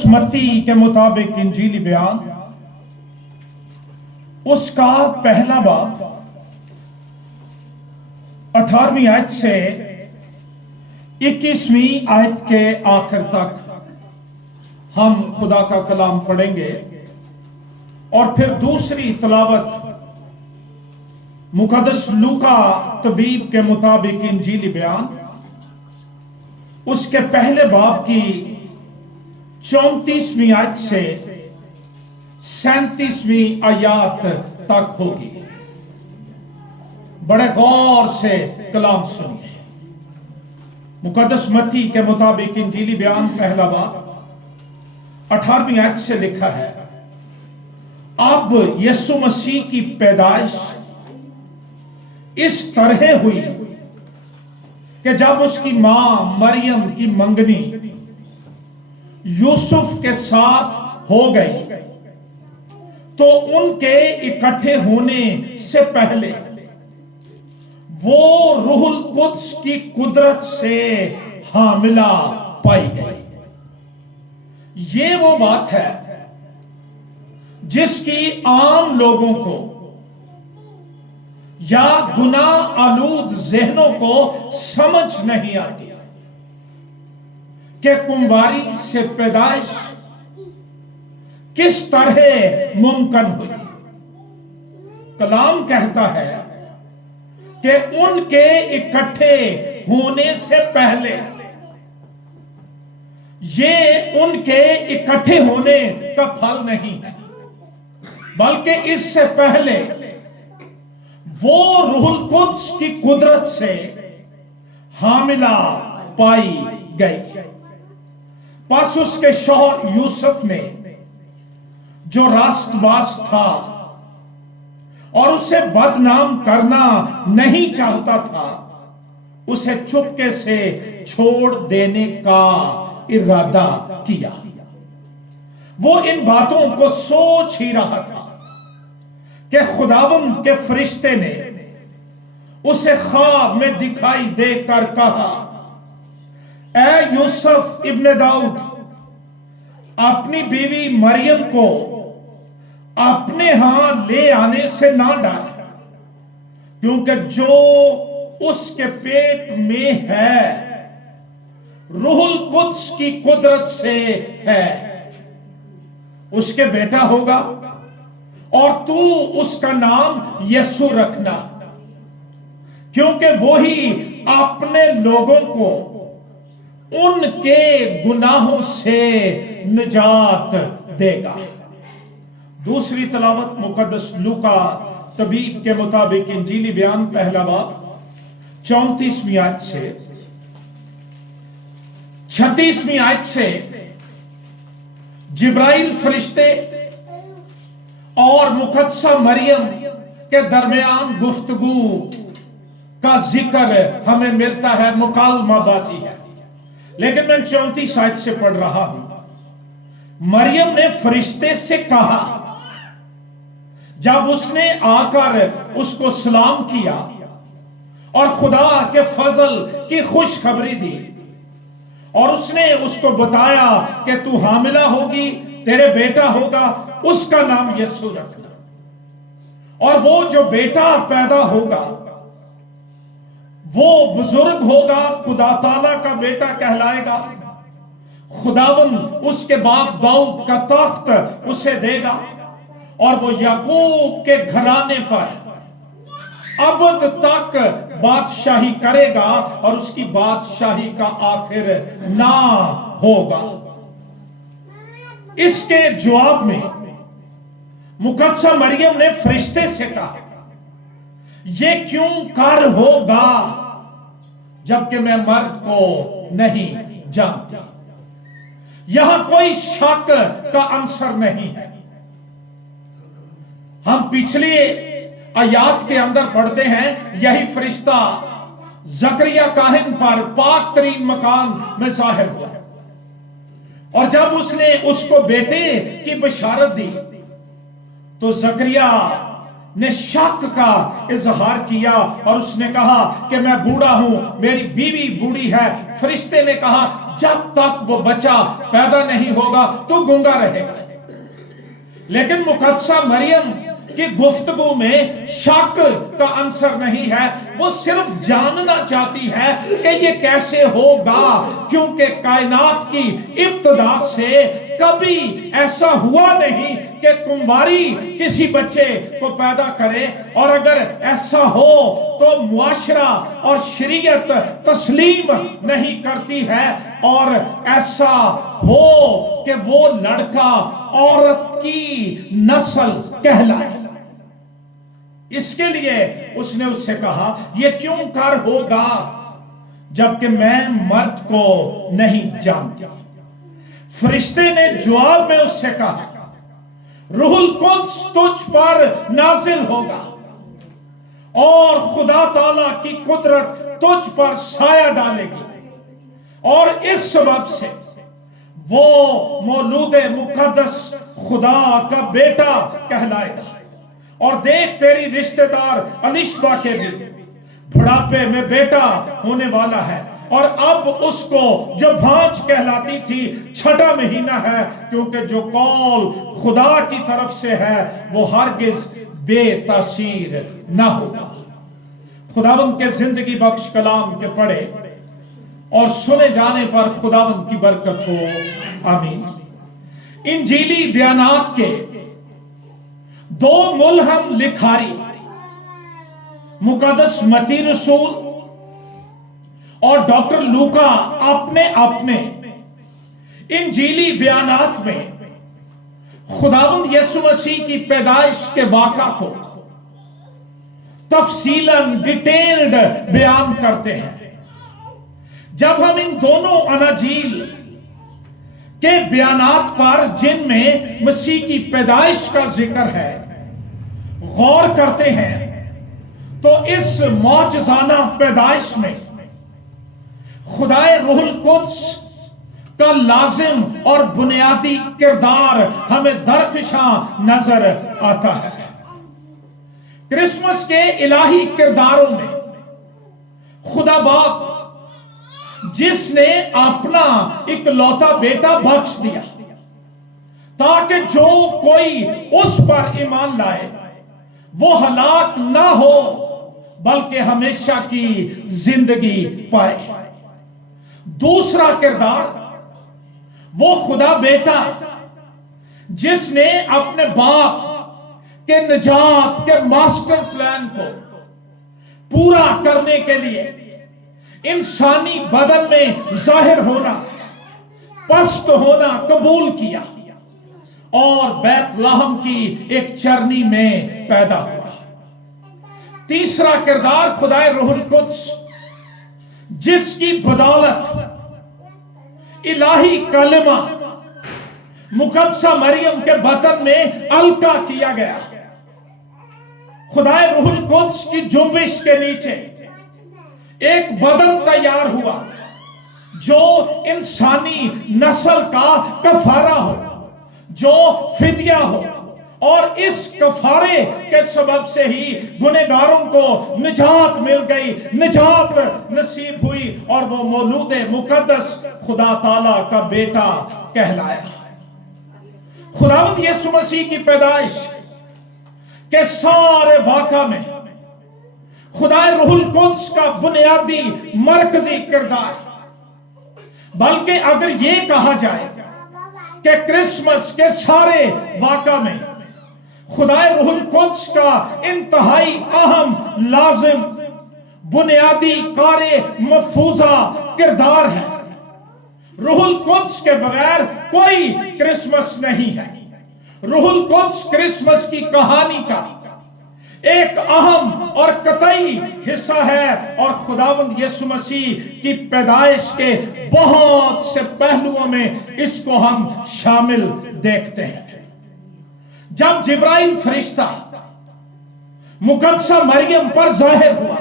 मुकद्दस मत्ती के मुताबिक इंजीली बयान उसका पहला बाब 18वीं आयत से 21वीं आयत के आखिर तक हम खुदा का कलाम पढ़ेंगे और फिर दूसरी तलावत मुकद्दस लूका तबीब के मुताबिक इंजीली बयान उसके पहले बाब की 34वीं आयत से 37वीं आयत तक होगी। बड़े गौर से कलाम सुनिए। मुकद्दस मत्ती के मुताबिक इंजीली बयान पहला बाब 18वीं आयत से लिखा है, अब यीशु मसीह की पैदाइश इस तरह हुई कि जब उसकी मां मरियम की मंगनी यूसुफ के साथ हो गई तो उनके इकट्ठे होने से पहले वो रूहुल कुद्स की कुदरत से हामिला पाई गई। ये वो बात है जिसकी आम लोगों को या गुनाह आलूद जहनों को समझ नहीं आती कि कुंवारी से पैदाइश किस तरह मुमकिन हुई। कलाम कहता है कि उनके इकट्ठे होने से पहले, ये उनके इकट्ठे होने का फल नहीं है, बल्कि इससे पहले वो रूहुल कुद्स की कुदरत से हामिला पाई गई। बस उसके शौहर यूसुफ ने, जो रास्तबाज था और उसे बदनाम करना नहीं चाहता था, उसे चुपके से छोड़ देने का इरादा किया। वो इन बातों को सोच ही रहा था कि खुदावंद के फरिश्ते ने उसे ख्वाब में दिखाई देकर कहा, ऐ यूसुफ इब्न दाऊद, अपनी बीवी मरियम को अपने यहां ले आने से ना डर, क्योंकि जो उसके पेट में है रूहुल कुद्स की कुदरत से है। उसके बेटा होगा और तू उसका नाम यीशु रखना, क्योंकि वही अपने लोगों को उनके गुनाहों से निजात देगा। दूसरी तलावत मुकद्दस लूका तबीब के मुताबिक इंजीली बयान पहला बाब 34वीं आयत से 36वीं आयत से जिब्राइल फरिश्ते और मुकद्दसा मरियम के दरमियान गुफ्तगू का जिक्र हमें मिलता है, मुकालमाबाजी है। लेकिन मैं 34 आयत से पढ़ रहा हूं। मरियम ने फरिश्ते से कहा, जब उसने आकर उसको सलाम किया और खुदा के फजल की खुशखबरी दी, और उसने उसको बताया कि तू हामिला होगी, तेरे बेटा होगा, उसका नाम यीशु रखना, और वो जो बेटा पैदा होगा वो बुजुर्ग होगा, खुदा ताला का बेटा कहलाएगा। खुदावंद उसके बाप दाऊद का तख्त उसे देगा और वो याकूब के घराने पर अबद तक बादशाही करेगा और उसकी बादशाही का आखिर ना होगा। इसके जवाब में मुकद्दसा मरियम ने फरिश्ते से कहा, ये क्यों कर होगा जबकि मैं मर्द को नहीं जानती। यहां कोई शक का अंसर नहीं है। हम पिछले आयात के अंदर पढ़ते हैं, यही फरिश्ता जकरिया काहिन पर पाक तरीन मकाम में जाहिर हुआ, और जब उसने उसको बेटे की बशारत दी तो जकरिया نے شک کا اظہار کیا اور اس نے کہا کہ میں بوڑھا ہوں، میری بیوی بوڑھی ہے۔ فرشتے نے کہا جب تک وہ بچہ پیدا نہیں ہوگا تو گونگا رہے گا۔ لیکن مقدسہ مریم کی گفتگو میں شک کا عنصر نہیں ہے، وہ صرف جاننا چاہتی ہے کہ یہ کیسے ہوگا، کیونکہ کائنات کی ابتدا سے کبھی ایسا ہوا نہیں کہ کنواری کسی بچے کو پیدا کرے، اور اگر ایسا ہو تو معاشرہ اور شریعت تسلیم نہیں کرتی ہے، اور ایسا ہو کہ وہ لڑکا عورت کی نسل کہلائے۔ اس کے لیے اس نے اس سے کہا یہ کیوں کر ہوگا جبکہ میں مرد کو نہیں جانتی۔ فرشتے نے جواب میں اس سے کہا روح القدس تجھ پر نازل ہوگا اور خدا تعالی کی قدرت تجھ پر سایہ ڈالے گی، اور اس سبب سے وہ مولود مقدس خدا کا بیٹا کہلائے گا۔ اور دیکھ تیری رشتہ دار الشبا کے بھی بڑھاپے میں بیٹا ہونے والا ہے، اور اب اس کو جو بھانج کہلاتی تھی 6واں مہینہ ہے، کیونکہ جو قول خدا کی طرف سے ہے وہ ہرگز بے تاثیر نہ ہوگا۔ خداوند کے زندگی بخش کلام کے پڑھے اور سنے جانے پر خداوند کی برکت ہو، آمین۔ انجیلی بیانات کے 2 ملہم لکھاری مقدس متی رسول اور ڈاکٹر لوکا اپنے انجیلی بیانات میں خداوند یسوع مسیح کی پیدائش کے واقعہ کو تفصیلاً ڈیٹیلڈ بیان کرتے ہیں۔ جب ہم ان دونوں اناجیل کے بیانات پر جن میں مسیح کی پیدائش کا ذکر ہے غور کرتے ہیں تو اس معجزانہ پیدائش میں خدائے روح القدس کا لازم اور بنیادی کردار ہمیں درخشاں نظر آتا ہے۔ کرسمس کے الہی کرداروں میں خدا باپ جس نے اپنا اکلوتا بیٹا بخش دیا تاکہ جو کوئی اس پر ایمان لائے وہ ہلاک نہ ہو بلکہ ہمیشہ کی زندگی پائے۔ دوسرا کردار وہ خدا بیٹا جس نے اپنے باپ کے نجات کے ماسٹر پلان کو پورا کرنے کے لیے انسانی بدن میں ظاہر ہونا، پست ہونا قبول کیا اور بیت لحم کی ایک چرنی میں پیدا ہوا۔ تیسرا کردار خدائے روح القدس جس کی بدولت الہی کلمہ مقدسہ مریم کے بطن میں القا کیا گیا۔ خدائے روح القدس کی جنبش کے نیچے ایک بدن تیار ہوا جو انسانی نسل کا کفارہ ہو، جو فدیہ ہو، اور اس کفارے کے سبب سے ہی گنہگاروں کو نجات مل گئی، نجات نصیب ہوئی، اور وہ مولود مقدس خدا تعالی کا بیٹا کہلایا۔ خداوند یسوع مسیح کی پیدائش کے سارے واقعہ میں خدائے روح القدس کا بنیادی مرکزی کردار، بلکہ اگر یہ کہا جائے کہ کرسمس کے سارے واقعہ میں خدائے روح القدس کا انتہائی اہم، لازم، بنیادی، کار مفروضہ کردار ہے۔ روح القدس کے بغیر کوئی کرسمس نہیں ہے۔ روح القدس کرسمس کی کہانی کا ایک اہم اور قطعی حصہ ہے، اور خداوند یسوع مسیح کی پیدائش کے بہت سے پہلوؤں میں اس کو ہم شامل دیکھتے ہیں۔ جب جبرائیل فرشتہ مقدسہ مریم پر ظاہر ہوا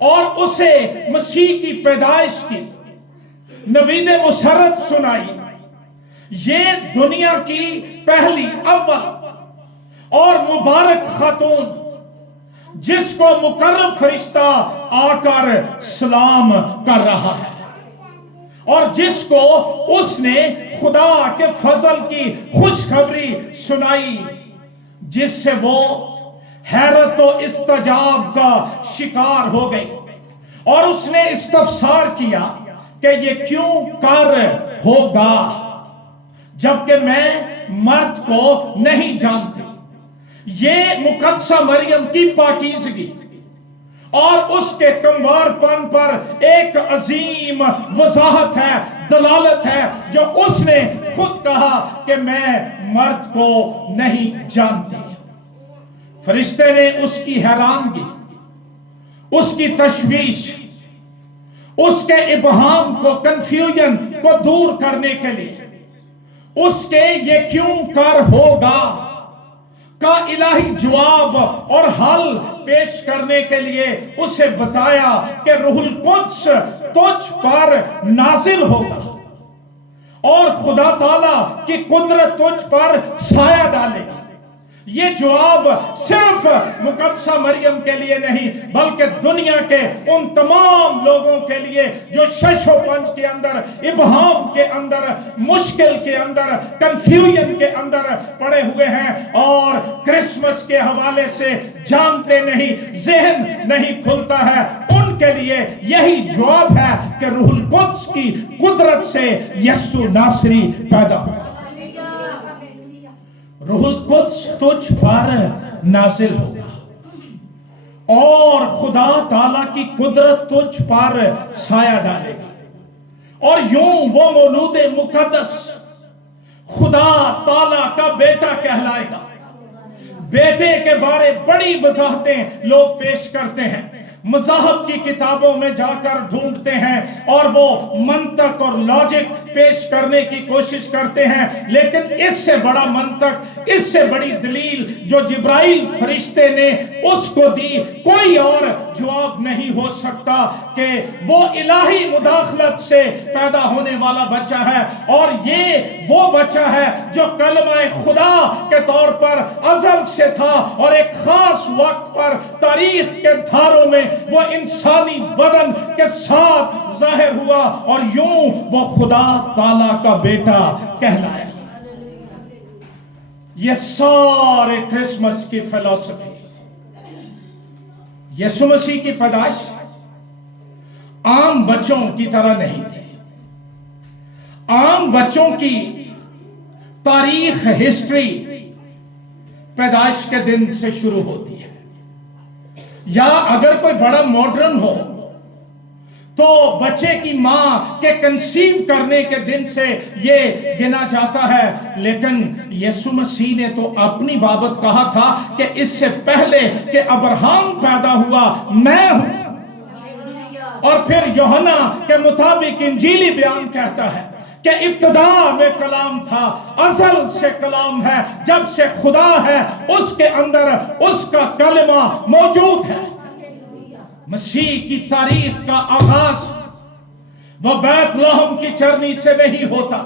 اور اسے مسیح کی پیدائش کی نوید مسرت سنائی، یہ دنیا کی پہلی، اول اور مبارک خاتون جس کو مقرب فرشتہ آ کر سلام کر رہا ہے اور جس کو اس نے خدا کے فضل کی خوشخبری سنائی، جس سے وہ حیرت و استعجاب کا شکار ہو گئی اور اس نے استفسار کیا کہ یہ کیوں کر ہوگا جبکہ میں مرد کو نہیں جانتی۔ یہ مقدسہ مریم کی پاکیزگی اور اس کے کموار پن پر ایک عظیم وضاحت ہے، دلالت ہے، جو اس نے خود کہا کہ میں مرد کو نہیں جانتی۔ فرشتے نے اس کی حیرانگی، اس کی تشویش، اس کے ابہام کو، کنفیوژن کو دور کرنے کے لیے اس کے یہ کیوں کر ہوگا کا الہی جواب اور حل پیش کرنے کے لیے اسے بتایا کہ روح القدس تجھ پر نازل ہوگا اور خدا تعالیٰ کی قدرت تجھ پر سایہ ڈالے گی۔ یہ جواب صرف مقدسہ مریم کے لیے نہیں بلکہ دنیا کے ان تمام لوگوں کے لیے جو شش و پنج کے اندر، ابہام کے اندر، مشکل کے اندر، کنفیوژن کے اندر پڑے ہوئے ہیں اور کرسمس کے حوالے سے جانتے نہیں، ذہن نہیں کھلتا ہے، ان کے لیے یہی جواب ہے کہ روح القدس کی قدرت سے یسوع ناصری پیدا ہوا۔ روح القدس تجھ پر نازل ہوگا اور خدا تعالیٰ کی قدرت تجھ پر سایہ ڈالے گی اور یوں وہ مولود مقدس خدا تعالیٰ کا بیٹا کہلائے گا۔ بیٹے کے بارے بڑی وضاحتیں لوگ پیش کرتے ہیں، مذاہب کی کتابوں میں جا کر ڈھونڈتے ہیں اور وہ منطق اور لاجک پیش کرنے کی کوشش کرتے ہیں، لیکن اس سے بڑا منطق، اس سے بڑی دلیل جو جبرائیل فرشتے نے اس کو دی، کوئی اور جواب نہیں ہو سکتا کہ وہ الہی مداخلت سے پیدا ہونے والا بچہ ہے اور یہ وہ بچہ ہے جو کلمہ خدا کے طور پر ازل سے تھا اور ایک خاص وقت پر تاریخ کے دھاروں میں وہ انسانی بدن کے ساتھ ظاہر ہوا اور یوں وہ خدا تعالیٰ کا بیٹا کہلایا۔ یہ سارے کرسمس کی فلسفی، یسوع مسیح کی پیدائش عام بچوں کی طرح نہیں تھی۔ عام بچوں کی تاریخ، ہسٹری پیدائش کے دن سے شروع ہوتی ہے، یا اگر کوئی بڑا ماڈرن ہو تو بچے کی ماں کے کنسیو کرنے کے دن سے یہ گنا جاتا ہے، لیکن یسوع مسیح نے تو اپنی بابت کہا تھا کہ اس سے پہلے کہ ابراہیم پیدا ہوا میں ہوں۔ اور پھر یوحنا کے مطابق انجیلی بیان کہتا ہے کہ ابتدا میں کلام تھا، ازل سے کلام ہے، جب سے خدا ہے اس کے اندر اس کا کلمہ موجود ہے۔ مسیح کی تاریخ کا آغاز وہ بیت لحم کی چرنی سے نہیں ہوتا،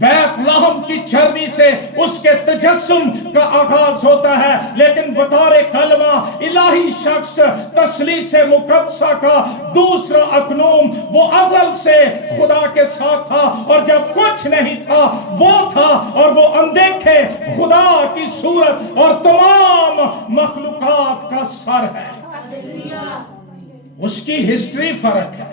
بیت لحم کی چرنی سے اس کے تجسم کا آغاز ہوتا ہے، لیکن بطور کلمہ الہی شخص تثلیث مقدسہ کا دوسرا اقنوم، وہ ازل سے خدا کے ساتھ تھا اور جب کچھ نہیں تھا وہ تھا اور وہ اندیکھے خدا کی صورت اور تمام مخلوقات کا سر ہے۔ اس کی ہسٹری فرق ہے۔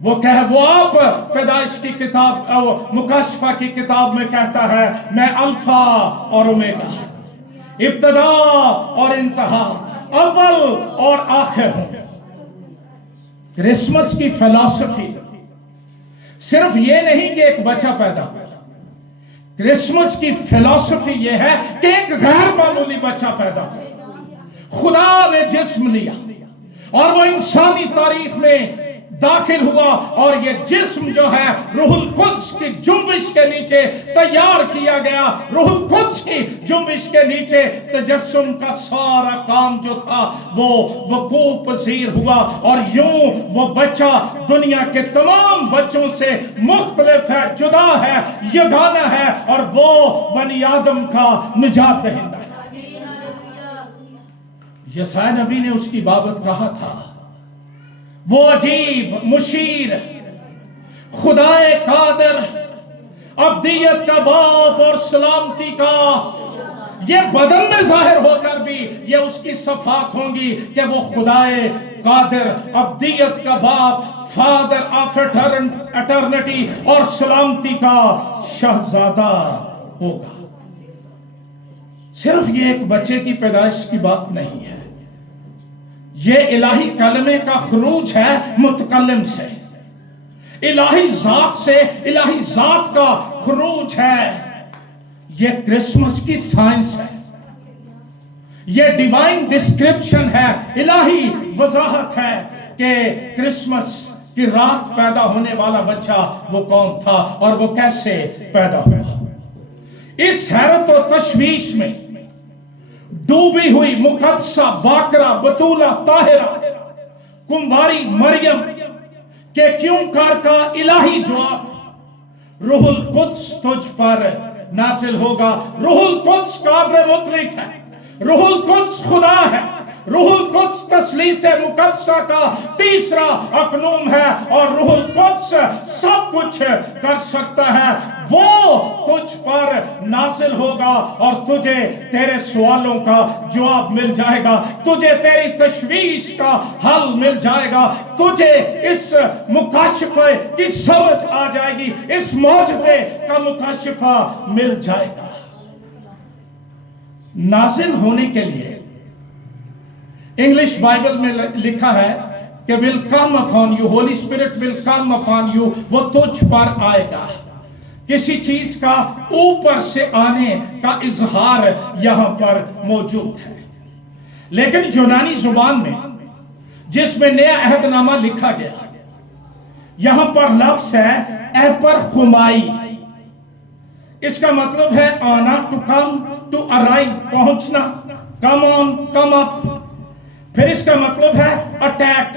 وہ آپ پیدائش کی کتاب مکاشفہ کی کتاب میں کہتا ہے میں الفا اور اومیگا، ابتدا اور انتہا، اول اور آخر ہوں۔ کرسمس کی فلسفی صرف یہ نہیں کہ ایک بچہ پیدا ہوا، کرسمس کی فلسفی یہ ہے کہ ایک غیر معمولی بچہ پیدا ہوا، خدا نے جسم لیا اور وہ انسانی تاریخ میں दाखिल हुआ और ये जिस्म जो है रूहुल कुद्स की जुम्बिश के नीचे तैयार किया गया। रूहुल कुद्स की जुम्बिश के नीचे तजस्सुम का सारा काम जो था वो वकूफ पजीर हुआ और यूं वो बच्चा दुनिया के तमाम बच्चों से मुख्तलिफ है, जुदा है, यगाना है और वो बनी आदम का निजात दहिंदा है। यसाया नबी ने उसकी बाबत कहा था, वो अजीब मुशीर, खुदाए कादिर, अब्दियत का बाप और सलामती का, ये बदन में जाहिर होकर भी ये उसकी सफात होंगी कि वो खुदाए कादिर, अब्दियत का बाप, फादर ऑफ एटर्निटी और सलामती का शहजादा होगा। सिर्फ ये एक बच्चे की पैदाइश की बात नहीं है, ये इलाही कलमे का खरूज है मुतकल्लिम से, इलाही जात से इलाही जात का खरूज है। ये क्रिसमस की साइंस है, ये डिवाइन डिस्क्रिप्शन है, इलाही वजाहत है कि क्रिसमस की रात पैदा होने वाला बच्चा वो कौन था और वो कैसे पैदा हुआ। इस हैरत और तशवीश में डूबी हुई मुकद्दसा बाकरा बतूला ताहिरा कुंवारी मरियम के क्यों कार का इलाही जवाब रूहुल कुद्स तुझ पर नासिल होगा। रूहुल कुद्स कादर मुतलक है, रूहुल कुद्स खुदा है, रूहुल कुद्स तस्लीस मुकद्दसा का तीसरा अकनूम है और रूहुल कुद्स सब कुछ कर सकता है। वो तुझ पर नासिल होगा और तुझे तेरे सवालों का जवाब मिल जाएगा, तुझे तेरी तशवीश का हल मिल जाएगा, तुझे इस मुकाशिफे की समझ आ जाएगी, इस मौजज़े का मुकाशिफा मिल जाएगा। नासिल होने के लिए इंग्लिश बाइबल में लिखा है कि will come upon you, Holi spirit will come upon you, वो तुझ पर आएगा। किसी चीज का ऊपर से आने का इजहार यहां पर मौजूद है। लेकिन यूनानी जुबान में जिसमें नया अहदनामा लिखा गया, यहां पर लफ्ज है एपर खुमाई। इसका मतलब है आना, टू कम, टू अराइव, पहुंचना, कम ऑन, कम अप। फिर इसका मतलब है अटैक,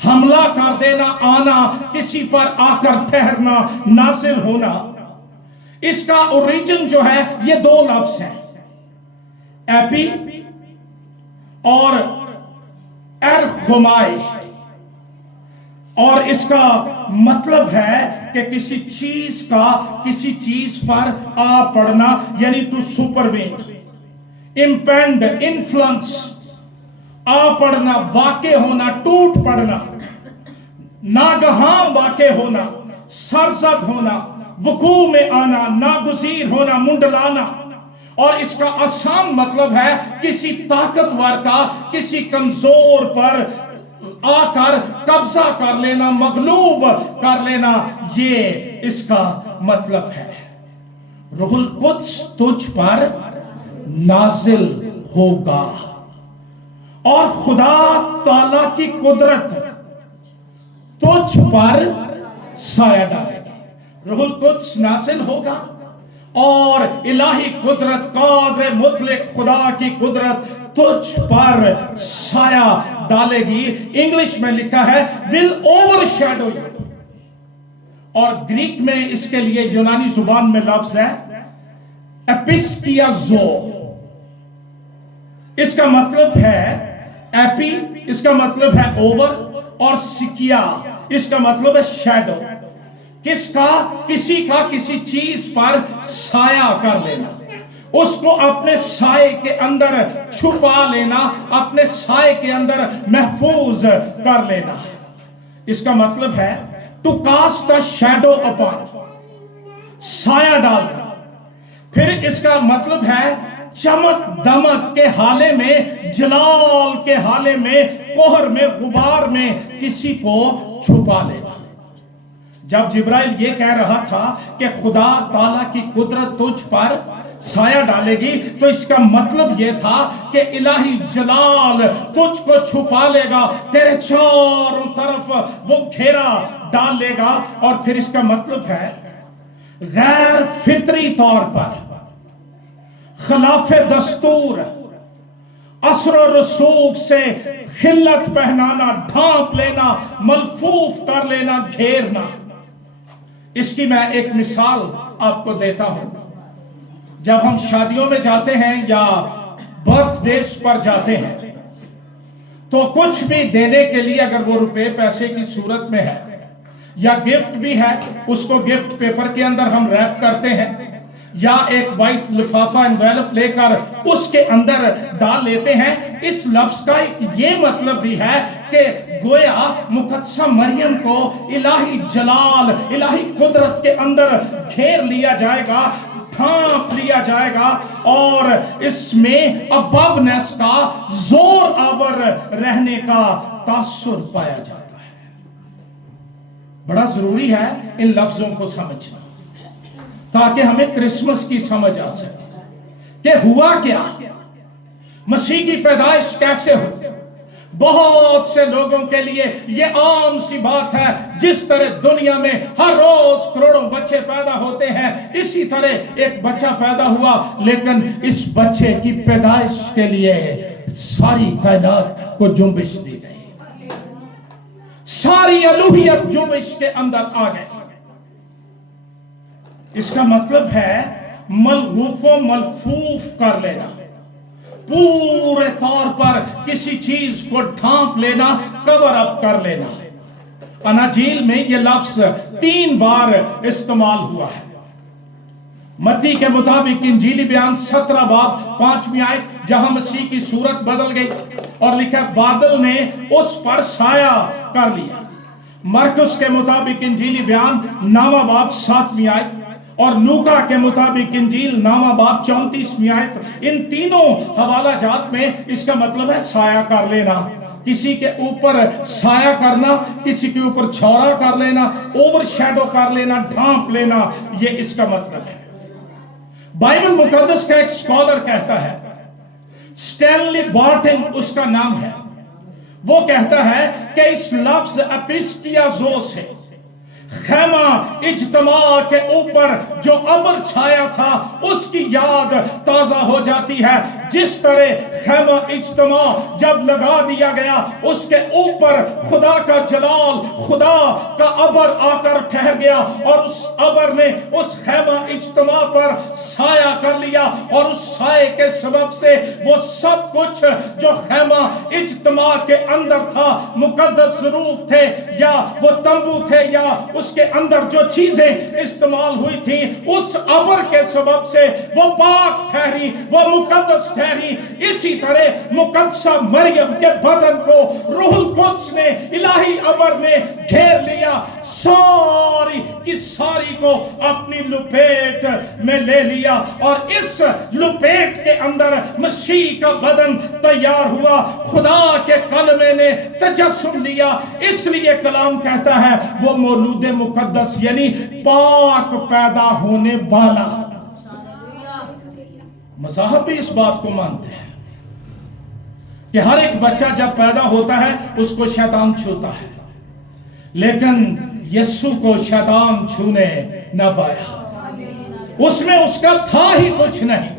हमला कर देना, आना, किसी पर आकर ठहरना, नासिल होना। इसका ओरिजिन जो है ये दो लफ्ज हैं, एपी और एरखुमाई, और इसका मतलब है कि किसी चीज का किसी चीज पर आ पड़ना, यानी टू सुपरवेन, इंपेंड, इन्फ्लुएंस, आ पड़ना, वाक़े होना, टूट पड़ना, नागहां वाक़े होना, सरसद होना, वकू में आना, नागुज़ीर होना, मुंडलाना। और इसका आसान मतलब है किसी ताकतवर का किसी कमजोर पर आकर कब्जा कर लेना, मगलूब कर लेना, ये इसका मतलब है। रूहुल कुद्स तुझ पर नाजिल होगा और खुदा ताला की कुदरत तुझ पर साया डालेगी। रूहुल कुद्स नासिल होगा और इलाही कुदरत, कादिर मुतलक खुदा की कुदरत तुझ पर साया डालेगी। इंग्लिश में लिखा है विल ओवरशैडो यू, और ग्रीक में इसके लिए यूनानी जुबान में लफ्ज है एपिस्कियाजो। इसका मतलब है एपी, इसका मतलब है ओवर, और सिकिया इसका मतलब है शैडो। किसका? किसी का किसी चीज पर साया कर लेना, उसको अपने साए के अंदर छुपा लेना, अपने साए के अंदर महफूज कर लेना। इसका मतलब है to cast a shadow upon, साया डालना। फिर इसका मतलब है चमक दमक के हाले में, जलाल के हाले में, कोहर में, गुबार में किसी को छुपा लेना। जब जिब्राइल ये कह रहा था कि खुदा ताला की कुदरत तुझ पर साया डालेगी, तो इसका मतलब यह था कि इलाही जलाल तुझको छुपा लेगा, तेरे चारों तरफ वो घेरा डाल लेगा। और फिर इसका मतलब है गैर फितरी तौर पर खिलाफ दस्तूर असर और रसूख से खिल्लत पहनाना, ढांप लेना, मलफूफ कर लेना, घेरना। इसकी मैं एक मिसाल आपको देता हूं। जब हम शादियों में जाते हैं या बर्थडेज पर जाते हैं, तो कुछ भी देने के लिए अगर वो रुपए पैसे की सूरत में है या गिफ्ट भी है, उसको गिफ्ट पेपर के अंदर हम रैप करते हैं या एक वाइट लिफाफा एनवेलप लेकर उसके अंदर डाल लेते हैं। इस लफ्ज का ये मतलब भी है कि गोया मुकद्दसा मरियम को इलाही जलाल, इलाही कुदरत के अंदर घेर लिया जाएगा, ढांप लिया जाएगा, और इसमें अबवनेस का, जोर आवर रहने का तासुर पाया जाता है। बड़ा जरूरी है इन लफ्जों को समझना, ताकि हमें क्रिसमस की समझ आ सके कि हुआ क्या, मसीह की पैदाइश कैसे हो। बहुत से लोगों के लिए यह आम सी बात है, जिस तरह दुनिया में हर रोज करोड़ों बच्चे पैदा होते हैं, इसी तरह एक बच्चा पैदा हुआ, लेकिन इस बच्चे की पैदाइश के लिए सारी कायनात को जुम्बिश दी गई, सारी अलूहियत जुम्बिश के अंदर आ गई। इसका मतलब है मलगूफो मलफूफ कर लेना, पूरे तौर पर किसी चीज को ढांप लेना, कवर अप कर लेना। अनाजील में यह लफ्ज 3 बार इस्तेमाल हुआ है। मत्ती के मुताबिक इंजीली बयान 17 बाब 5वीं आयत, जहां मसीह की सूरत बदल गई और लिखा बादल ने उस पर साया कर लिया। मरकुस के मुताबिक इंजीली बयान 9वां बाब 7वीं आयत, और लूका के मुताबिक इंजील 9वां बाब 34वीं आयत। इन तीनों हवाला जात में इसका मतलब है साया कर लेना, किसी के ऊपर साया करना, किसी के ऊपर छौरा कर लेना, ओवर शैडो कर लेना, ढांप लेना, ये इसका मतलब है। बाइबल मुकद्दस का एक स्कॉलर कहता है, स्टैनली बॉर्टिंग उसका नाम है, वो कहता है कि इस लफ्ज एपिस्टियाजो से खैमा इज्तिमा के ऊपर जो अबर छाया था उसकी याद ताजा हो जाती है। जिस तरह खैमा इज्तिमा जब लगा दिया गया, उसके ऊपर खुदा का जलाल, खुदा का अबर आकर ठहर गया, और उस अबर ने उस खैमा इज्तिमा पर साया कर लिया, और उस साए के सबब से वो सब कुछ जो खैमा इज्तिमा के अंदर था, मुकद्दस ज़रूफ थे या वो तंबू थे या उसके अंदर जो चीजें इस्तेमाल हुई थी, उस अबर के सबब से वो पाक ठहरी, वो मुकद्दस ठहरी। इसी तरह मुकद्दसा मरियम के बदन को रूहुल कुद्स ने, इलाही अबर ने घेर लिया, सारी की सारी को अपनी लपेट में ले लिया, और इस लपेट के अंदर मसीह का बदन तैयार हुआ। खुदा के कलमे ने तजस्सुम लिया, इसलिए कलाम कहता है वो मौलूद मुकद्दस यानी पाक पैदा होने वाला। मज़हब भी इस बात को मानते हैं कि हर एक बच्चा जब पैदा होता है उसको शैतान छूता है, लेकिन यीशु को शैतान छूने न पाया। उसमें उसका था ही कुछ नहीं।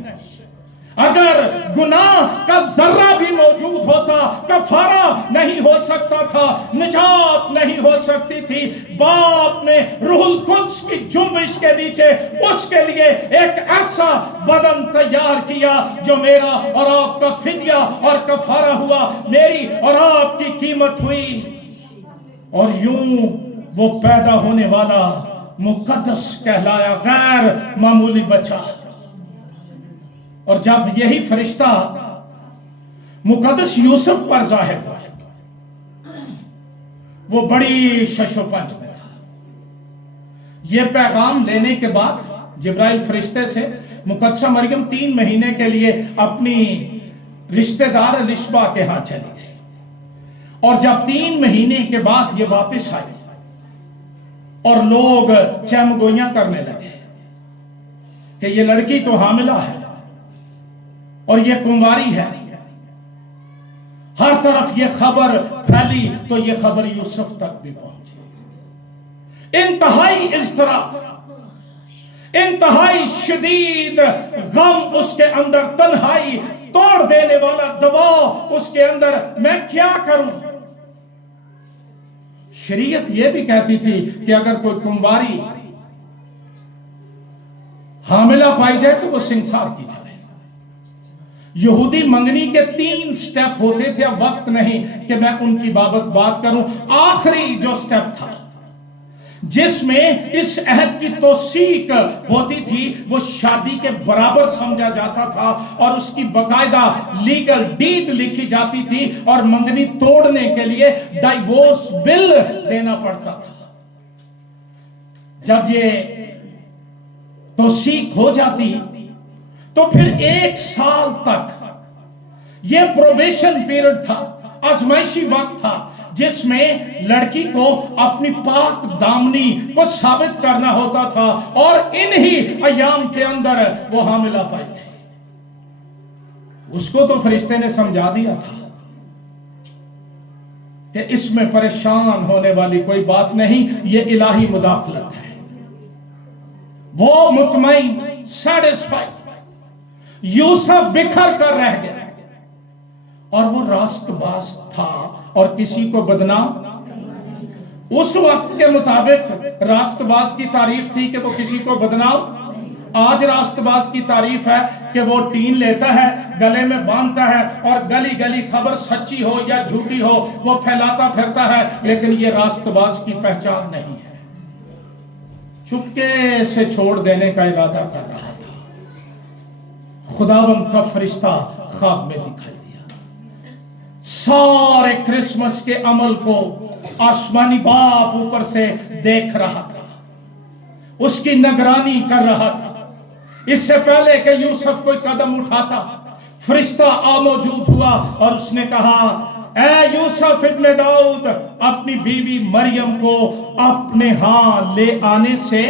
अगर गुनाह का जर्रा भी मौजूद होता, कफारा नहीं हो सकता था, निजात नहीं हो सकती थी। बाप ने रूहुल कुद्स की जुम्बिश के नीचे उसके लिए एक ऐसा बदन तैयार किया जो मेरा और आपका फिदिया और कफारा हुआ, मेरी और आपकी कीमत हुई, और यूं वो पैदा होने वाला मुकद्दस कहलाया, गैर मामूली बच्चा। और जब यही फरिश्ता मुकद्दस यूसुफ पर जाहिर हुआ, वो बड़ी शशोपंज में था। यह पैगाम लेने के बाद जिब्राइल फरिश्ते से मुकद्दसा मरियम 3 महीने के लिए अपनी रिश्तेदार लिशबा के हाथ चली गई, और जब 3 महीने के बाद ये वापस आई और लोग चैमगोइयां करने लगे کہ یہ لڑکی تو حاملہ ہے اور یہ کنواری ہے. ہر طرف یہ خبر پھیلی تو یہ خبر یوسف تک بھی پہنچی. انتہائی اضطراب، انتہائی شدید غم اس کے اندر، تنہائی توڑ دینے والا دباؤ اس کے اندر. میں کیا کروں؟ شریعت یہ بھی کہتی تھی کہ اگر کوئی کنواری حاملہ پائی جائے تو وہ سنسار کی جائے. یہودی منگنی کے 3 سٹیپ ہوتے تھے. اب وقت نہیں کہ میں ان کی بات کروں. آخری جو سٹیپ تھا جس میں اس عہد کی توثیق ہوتی تھی وہ شادی کے برابر سمجھا جاتا تھا اور اس کی باقاعدہ لیگل ڈیڈ لکھی جاتی تھی اور منگنی توڑنے کے لیے ڈائیورس بل دینا پڑتا تھا. جب یہ توثیق ہو جاتی تو پھر 1 سال تک یہ پروبیشن پیریڈ تھا، آزمائشی وقت تھا جس میں لڑکی کو اپنی پاک دامنی کو ثابت کرنا ہوتا تھا اور انہی ایام کے اندر وہ حاملہ پائی گئی. اس کو تو فرشتے نے سمجھا دیا تھا کہ اس میں پریشان ہونے والی کوئی بات نہیں، یہ الہی مداخلت ہے. وہ مطمئن، سیٹسفائی. یوسف بکھر کر رہ گیا اور وہ راست باز تھا اور کسی کو بدنام. اس وقت کے مطابق راست باز کی تعریف تھی کہ وہ کسی کو بدنام. آج راست باز کی تعریف ہے کہ وہ ٹین لیتا ہے، گلے میں باندھتا ہے اور گلی گلی خبر سچی ہو یا جھوٹی ہو وہ پھیلاتا پھرتا ہے. لیکن یہ راست باز کی پہچان نہیں ہے. چپکے سے چھوڑ دینے کا ارادہ کر رہا تھا. خداوند کا فرشتہ خواب میں دکھائی دیا. سارے کرسمس کے عمل کو آسمانی باپ اوپر سے دیکھ رہا تھا، اس کی نگرانی کر رہا تھا. اس سے پہلے کہ یوسف کوئی قدم اٹھاتا فرشتہ موجود ہوا اور اس نے کہا اے یوسف ابن داؤد اپنی بیوی مریم کو اپنے ہاں لے آنے سے،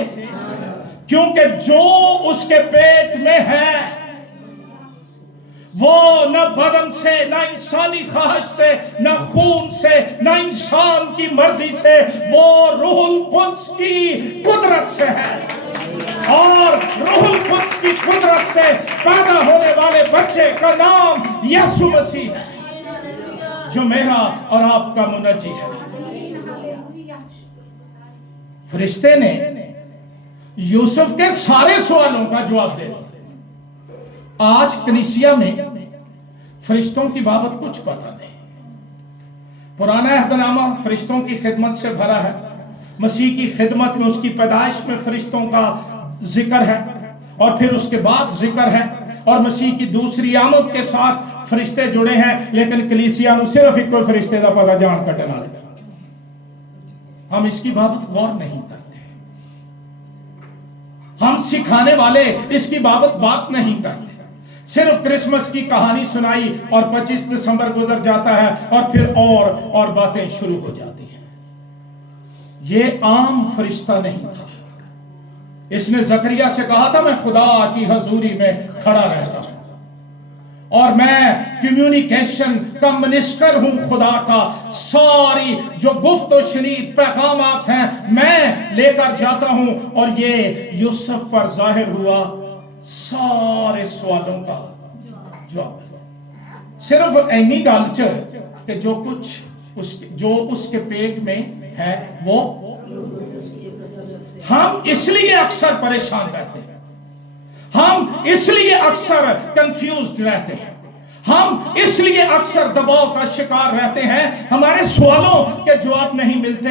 کیونکہ جو اس کے پیٹ میں ہے وہ نہ بدن سے، نہ انسانی خواہش سے، نہ خون سے، نہ انسان کی مرضی سے، وہ روح القدس کی قدرت سے ہے. اور روح القدس کی قدرت سے پیدا ہونے والے بچے کا نام یسوع مسیح ہے جو میرا اور آپ کا منجی ہے. فرشتے نے یوسف کے سارے سوالوں کا جواب دے دیا. آج کنیسیا میں فرشتوں کی بابت کچھ پتہ نہیں. پرانا عہد نامہ فرشتوں کی خدمت سے بھرا ہے. مسیح کی خدمت میں، اس کی پیدائش میں فرشتوں کا ذکر ہے اور پھر اس کے بعد ذکر ہے اور مسیح کی دوسری آمد کے ساتھ فرشتے جڑے ہیں. لیکن کلیسیا نو صرف ایک کوئی فرشتے دا پتہ جان کٹنا لے. ہم اس کی بابت غور نہیں کرتے. ہم سکھانے والے اس کی بابت بات نہیں کرتے. صرف کرسمس کی کہانی سنائی اور 25 دسمبر گزر جاتا ہے اور پھر اور باتیں شروع ہو جاتی ہیں. یہ عام فرشتہ نہیں تھا. اس نے زکریا سے کہا تھا میں خدا کی حضوری میں کھڑا رہتا ہوں اور میں کمیونیکیشن کا منسٹر ہوں خدا کا. ساری جو گفت و شنید پیغامات ہیں میں لے کر جاتا ہوں. اور یہ یوسف پر ظاہر ہوا سارے سوالوں کا جواب. صرف اینی گالچر کہ جو اس کے پیٹ میں ہے وہ. ہم اس لیے اکثر پریشان رہتے ہیں، ہم اس لیے اکثر کنفیوزڈ رہتے ہیں، ہم اس لیے اکثر دباؤ کا شکار رہتے ہیں. ہمارے سوالوں کے جواب نہیں ملتے.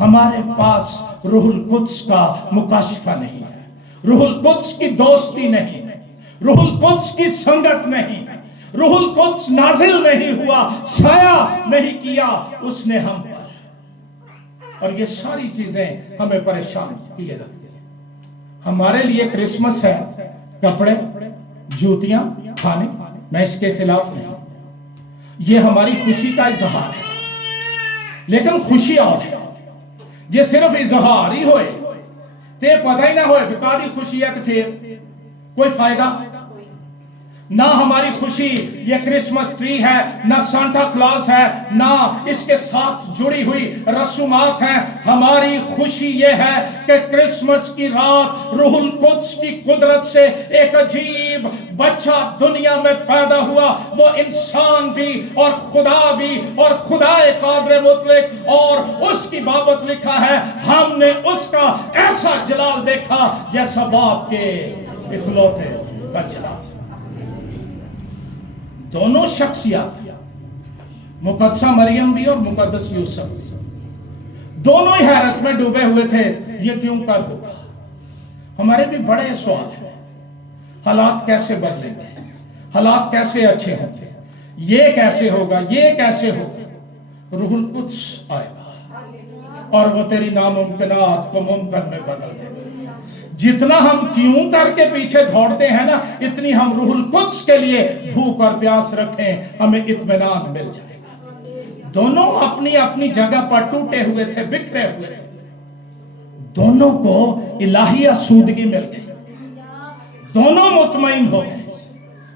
ہمارے پاس روح القدس کا مکاشفہ نہیں ہے، روح القدس کی دوستی نہیں ہے، روح القدس کی سنگت نہیں ہے. روح القدس نازل نہیں ہوا، سایہ نہیں کیا اس نے ہم پر. اور یہ ساری چیزیں ہمیں پریشان کیے رکھتے ہیں. ہمارے لیے کرسمس ہے کپڑے، جوتیاں، کھانے. میں اس کے خلاف نہیں. یہ ہماری خوشی کا اظہار ہے. لیکن خوشی اور ہے یہ صرف اظہار ہی ہوئے تے پتہ ہی نہ ہوئے بتا دی خوشی ہے کہ پھر कोई फायदा ना। हमारी खुशी ये क्रिसमस ट्री है, ना सांता क्लॉज है, ना इसके साथ जुड़ी हुई रसूमात हैं। हमारी खुशी ये है कि क्रिसमस की रात रूहुल कुद्स की कुदरत से एक अजीब बच्चा दुनिया में पैदा हुआ। वो इंसान भी और खुदा भी, और खुदाए कादर मुतलक, और उसकी बाबत लिखा है हमने उसका ऐसा जलाल देखा जैसा बाप के इकलौते का जलाल। दोनों शख्सियत, मुकद्दसा मरियम भी और मुकद्दस यूसुफ, दोनों ही हैरत में डूबे हुए थे, ये क्यों कर होगा। हमारे भी बड़े सवाल हैं, हालात कैसे बदलेंगे, हालात कैसे अच्छे होंगे, ये कैसे होगा, ये कैसे होगा। रूहुल कुद्स आएगा और वो तेरी नामुमकिनात को मुमकिन में बदल देगा। जितना हम क्यों करके पीछे दौड़ते हैं ना, इतनी हम रूहुल कुद्स के लिए भूख और प्यास रखें, हमें इत्मीनान मिल जाएगा। दोनों अपनी अपनी जगह पर टूटे हुए थे, बिखरे हुए थे, दोनों को इलाही आसूदगी मिल गई, दोनों मुतमईन हो गए।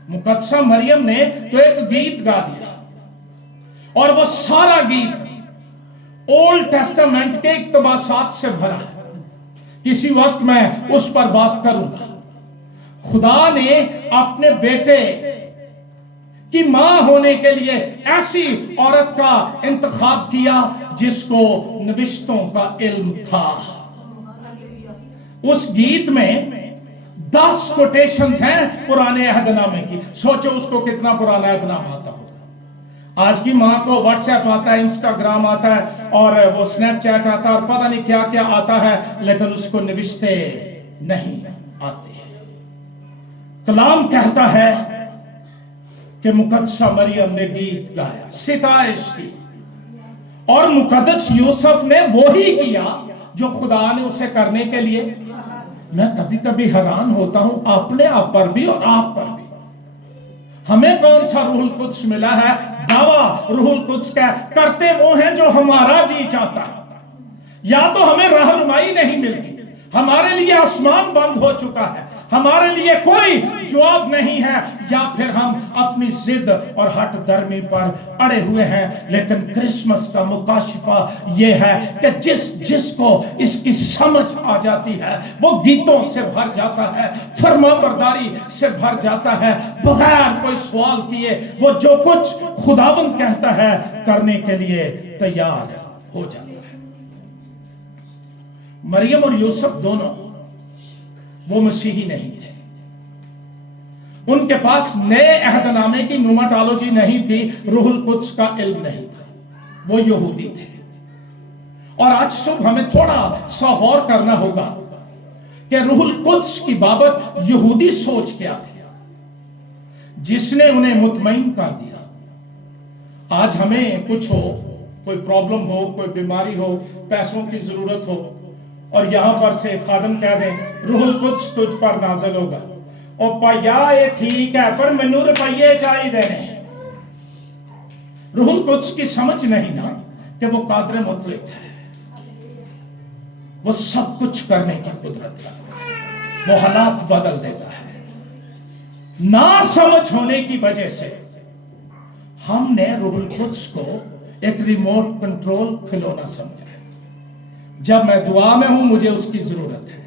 मुकद्दसा मरियम ने तो एक गीत गा दिया, और वो सारा गीत ओल्ड टेस्टामेंट के इक्तबासात से भरा है। किसी वक्त मैं उस पर बात करूंगा। खुदा ने अपने बेटे की मां होने के लिए ऐसी औरत का इंतखाब किया जिसको नविश्तों का इल्म था। उस गीत में 10 कोटेशंस हैं पुराने अहदनामे की। सोचो उसको कितना पुराना अहदनामा आता हो। आज की माँ को व्हाट्सएप आता है, इंस्टाग्राम आता है, और वो स्नैपचैट आता है, और पता नहीं क्या क्या आता है, लेकिन उसको निविश्ते नहीं आते। कलाम कहता है कि मुकद्दसा मरियम ने गीत गाया, सिताइश की, और मुकद्दस यूसुफ ने वो ही किया जो खुदा ने उसे करने के लिए। मैं कभी कभी हैरान होता हूं अपने आप पर भी और आप पर भी। हमें कौन सा रूहुल कुद्स मिला है? दावा रूहुल कुद्स का करते वो हैं जो हमारा जी चाहता है। या तो हमें रहनुमाई नहीं मिलती, हमारे लिए आसमान बंद हो चुका है, हमारे लिए कोई जवाब नहीं है, या फिर हम अपनी जिद और हट दर्मी पर अड़े हुए हैं। लेकिन क्रिसमस का मुकाशिफा यह है कि जिसको इसकी समझ आ जाती है वो गीतों से भर जाता है, फरमाबरदारी से भर जाता है, बगैर कोई सवाल किए वो जो कुछ खुदावंद कहता है करने के लिए तैयार हो जाता है। मरियम और यूसुफ दोनों वो मसीही नहीं थे। उनके पास नए अहदनामे की नुमाटोलॉजी नहीं थी, रूहुल कुद्स का इल्म नहीं था, वो यहूदी थे। और आज सुबह हमें थोड़ा सा गौर करना होगा कि रूहुल कुद्स की बाबत यहूदी सोच क्या थी जिसने उन्हें मुतमईन कर दिया। आज हमें कुछ हो, कोई प्रॉब्लम हो, कोई बीमारी हो, पैसों की जरूरत हो, और यहां पर से खादम कह दें रूहुल कुद्स तुझ पर नाज़िल होगा, और पाया ये ठीक है पर मैनू रुपये चाहिए देने। रूहुल कुद्स की समझ नहीं ना कि वो कादर मुतलक है, वो सब कुछ करने की कुदरत रखता है, वो हालात बदल देता है। ना समझ होने की वजह से हमने रूहुल कुद्स को एक रिमोट कंट्रोल खिलौना समझा। जब मैं दुआ में हूं मुझे उसकी जरूरत है,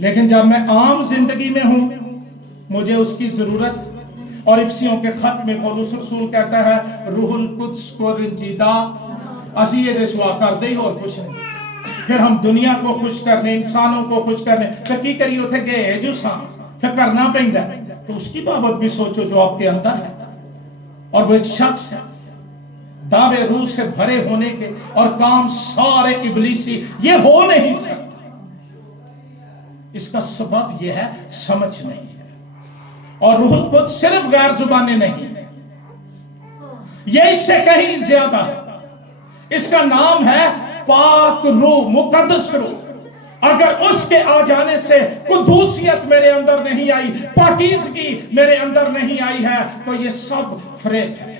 लेकिन जब मैं आम जिंदगी में हूं मुझे उसकी जरूरत। और इफ्सियों के खत में पौलुस रसूल कहता है रूहुल कुद्स को रंजीदा असी ये सुआ कर दे और कुछ नहीं। फिर हम दुनिया को खुश करने, इंसानों को खुश करने फिर की करिए उथे गए जो सा फिर करना पैंदा। तो उसकी बाबत भी सोचो जो आपके अंदर है, और वो एक शख्स है दावे रूह से भरे होने के, और काम सारे इब्लीसी, ये हो नहीं सकता। इसका सबब यह है समझ नहीं है। और रूहुल कुद्स सिर्फ गैर जुबानी नहीं है, यह इससे कहीं ज्यादा है। इसका नाम है पाक रूह, मुकद्दस रूह। अगर उसके आ जाने से कुदूसियत मेरे अंदर नहीं आई, पाकीज़गी मेरे अंदर नहीं आई है, तो ये सब फरेब है।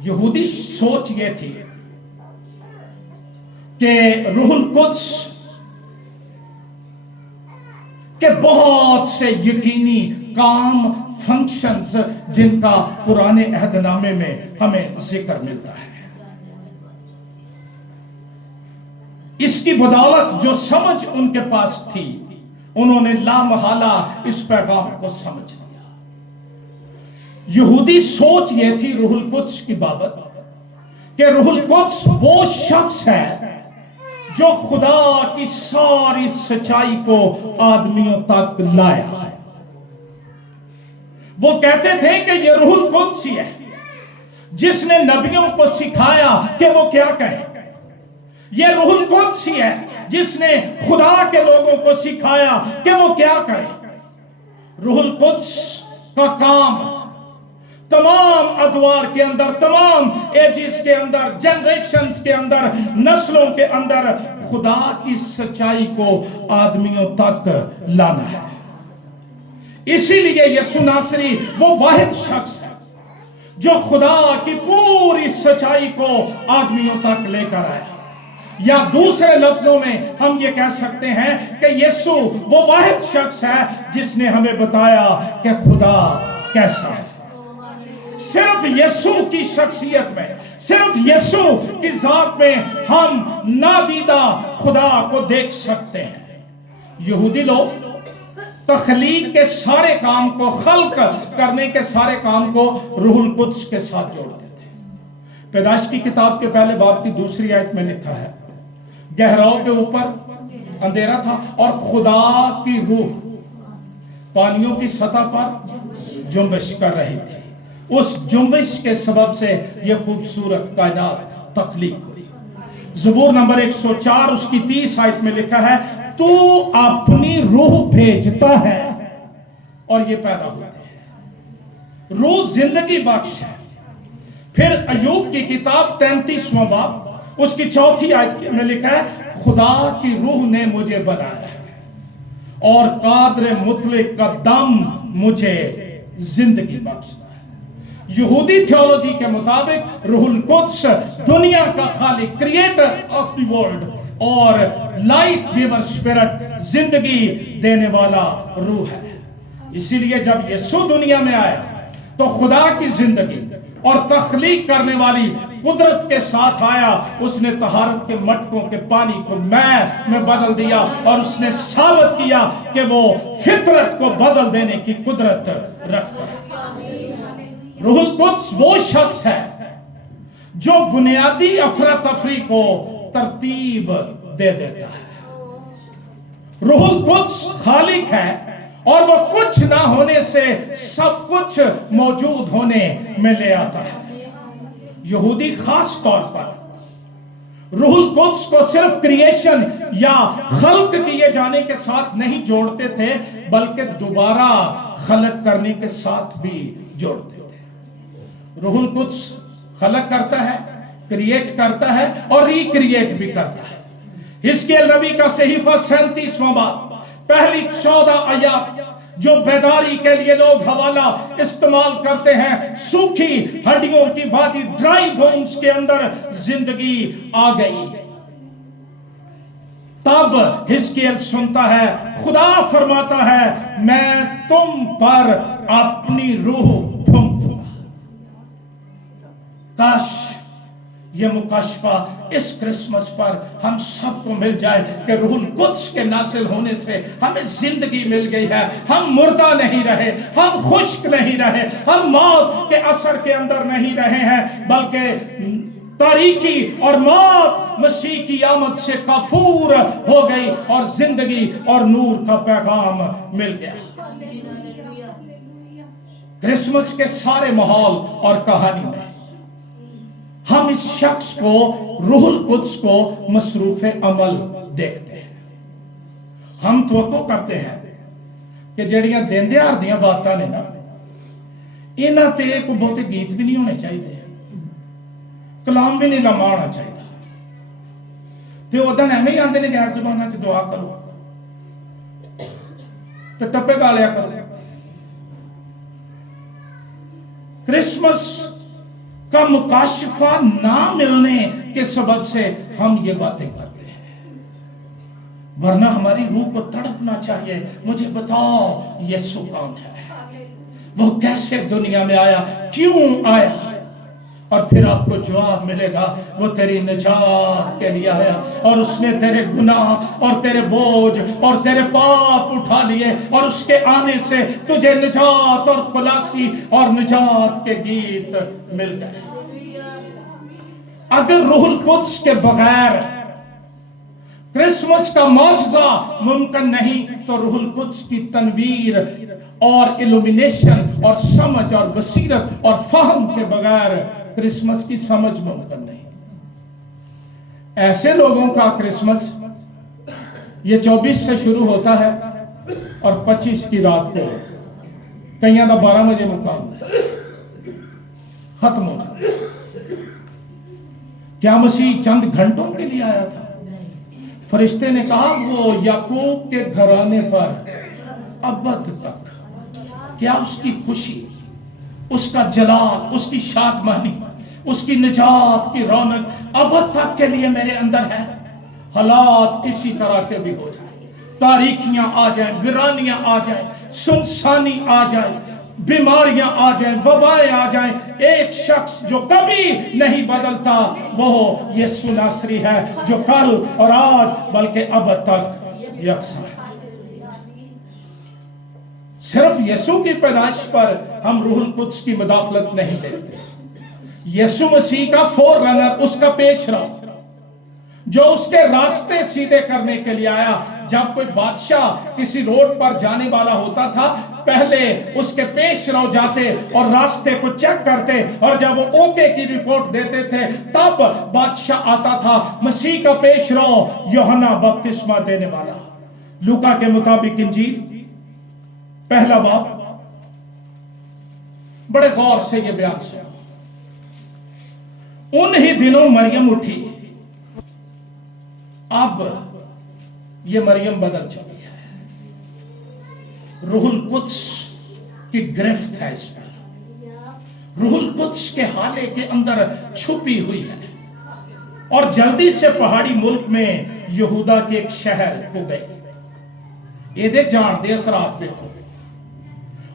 यहूदी सोच ये थी कि रूहुल कुद्स کہ بہت سے یقینی کام فنکشنز جن کا پرانے عہد نامے میں ہمیں ذکر ملتا ہے. اس کی بدولت جو سمجھ ان کے پاس تھی انہوں نے لامحالہ اس پیغام کو سمجھ لیا. یہودی سوچ یہ تھی روح القدس کی بابت کہ روح القدس وہ شخص ہے جو خدا کی ساری سچائی کو آدمیوں تک لایا. وہ کہتے تھے کہ یہ روح القدس ہی ہے جس نے نبیوں کو سکھایا کہ وہ کیا کہیں. یہ روح القدس ہی ہے جس نے خدا کے لوگوں کو سکھایا کہ وہ کیا کریں. روح القدس کا کام تمام ادوار کے اندر، تمام ایجز کے اندر، جنریشنز کے اندر، نسلوں کے اندر خدا کی سچائی کو آدمیوں تک لانا ہے. اسی لیے یسوع ناصری وہ واحد شخص ہے جو خدا کی پوری سچائی کو آدمیوں تک لے کر آیا. یا دوسرے لفظوں میں ہم یہ کہہ سکتے ہیں کہ یسوع وہ واحد شخص ہے جس نے ہمیں بتایا کہ خدا کیسا ہے. صرف یسوع کی شخصیت میں، صرف یسوع کی ذات میں ہم نادیدہ خدا کو دیکھ سکتے ہیں. یہودی لوگ تخلیق کے سارے کام کو، خلق کرنے کے سارے کام کو روح القدس کے ساتھ جوڑتے تھے. پیدائش کی کتاب کے پہلے باب کی 2 آیت میں لکھا ہے، گہراؤں کے اوپر اندھیرا تھا اور خدا کی روح پانیوں کی سطح پر جنبش کر رہی تھی. اس جنبش کے سبب سے یہ خوبصورت کائنات تخلیق ہوئی. زبور نمبر 104 اس کی 30 آیت میں لکھا ہے، تو اپنی روح بھیجتا ہے اور یہ پیدا ہوتے ہیں. روح زندگی بخش ہے. پھر ایوب کی کتاب 33واں باب اس کی 4 آیت میں لکھا ہے، خدا کی روح نے مجھے بنایا اور قادر مطلق کا دم مجھے زندگی بخشتا ہے. یہودی تھیولوجی کے مطابق روح القدس دنیا کا خالق، کریٹر آف دی ورلڈ اور لائف گیور اسپرٹ، زندگی دینے والا روح ہے. اسی لیے جب یسوع دنیا میں آیا تو خدا کی زندگی اور تخلیق کرنے والی قدرت کے ساتھ آیا. اس نے طہارت کے مٹکوں کے پانی کو میں بدل دیا اور اس نے ثابت کیا کہ وہ فطرت کو بدل دینے کی قدرت رکھتا ہے. روح القدس وہ شخص ہے جو بنیادی افراتفری کو ترتیب دے دیتا ہے. روح القدس خالق ہے اور وہ کچھ نہ ہونے سے سب کچھ موجود ہونے میں لے آتا ہے. یہودی خاص طور پر روح القدس کو صرف کریشن یا خلق کیے جانے کے ساتھ نہیں جوڑتے تھے بلکہ دوبارہ خلق کرنے کے ساتھ بھی جوڑتے تھے. روح القدس خلق کرتا ہے، کریٹ کرتا ہے اور ریکریٹ بھی کرتا ہے. حزقیل نبی کا صحیفہ 37واں باب پہلی 14 آیات جو بیداری کے لیے لوگ حوالہ استعمال کرتے ہیں، سوکھی ہڈیوں کی وادی، ڈرائی بونز کے اندر زندگی آ گئی. تب حزقیل سنتا ہے، خدا فرماتا ہے، میں تم پر اپنی روح پھونک دوں گا. کاش یہ مکاشفہ اس کرسمس پر ہم سب کو مل جائے کہ روح القدس کے نازل ہونے سے ہمیں زندگی مل گئی ہے. ہم مردہ نہیں رہے، ہم خشک نہیں رہے، ہم موت کے اثر کے اندر نہیں رہے ہیں بلکہ تاریکی اور موت مسیح کی آمد سے کافور ہو گئی اور زندگی اور نور کا پیغام مل گیا. کرسمس کے سارے ماحول اور کہانی میں ہم اس شخص کو، روح القدس کو مصروف عمل دیکھتے ہیں. ہم توقع کرتے ہیں کہ جڑیاں دین دیار دیاں باتاں نے نا، انہاں تے کوئی بہتے گیت بھی نہیں ہونے چاہیے، کلام بھی نہیں لمبا ہونا چاہیے. تے ادھر ایویں ہی آندے نے غیر زباناں چ دعا کرو تے ٹپے گا لیا کرو. کرسمس کا مکاشفہ نہ ملنے کے سبب سے ہم یہ باتیں کرتے ہیں. वरना हमारी रूह को तड़पना चाहिए, मुझे बताओ यीशु कौन है, वो कैसे दुनिया में आया, क्यों आया। और फिर आपको जवाब मिलेगा, वो तेरी निजात के लिए आया और उसने तेरे गुनाह और तेरे बोझ और तेरे पाप उठा लिए और उसके आने से तुझे निजात और खुलासी और निजात के गीत मिल गए। अगर रूहुल कुद्स के बगैर क्रिसमस का मौजज़ा मुमकिन नहीं, तो रूहुल कुद्स की तनवीर और इल्यूमिनेशन और समझ और बसीरत और फहम के बगैर क्रिसमस की समझ मुमकिन नहीं। ऐसे लोगों का क्रिसमस ये 24 से शुरू होता है और 25 की रात को कईयां का 12 बजे मुकाम खत्म हो जाता। क्या मसीह चंद घंटों के लिए आया था? फरिश्ते ने कहा वो याकूब के घराने पर अबद तक, क्या उसकी खुशी, उसका जलाल, उसकी शादमानी, उसकी निजात की रौनक अबद तक के लिए मेरे अंदर है। हालात किसी तरह के भी हो जाए, तारीखियां आ जाए, वीरानियां आ जाए, सुनसानी आ जाए, बीमारियां आ जाए, वबाएं आ जाए, एक शख्स जो कभी नहीं बदलता वो यीशु नासरी है, जो कल और आज बल्कि अब तक यकसा है। सिर्फ यीशु की पैदाइश पर हम रूहुल कुद्स की मुदाखलत नहीं देखते। यीशु मसीह का फोर रनर, उसका पेशरा जो उसके रास्ते सीधे करने के लिए आया। जब कोई बादशाह किसी रोड पर जाने वाला होता था, पहले उसके पेशरो जाते और रास्ते को चेक करते, और जब वो ओके की रिपोर्ट देते थे तब बादशाह आता था। मसीह का पेशरो यूहन्ना बपतिस्मा देने वाला। लूका के मुताबिक इंजील पहला बाब, बड़े गौर से ये बयान सुनो। उन ही दिनों मरियम उठी, अब ये मरियम बदल चुकी है। रूहुल कुद्स की गिरफ्त है इस पर। रूहुल कुद्स के हाले के अंदर छुपी हुई है और जल्दी से पहाड़ी मुल्क में यहूदा के एक शहर हो गई। ये देख जान दे रात देखो,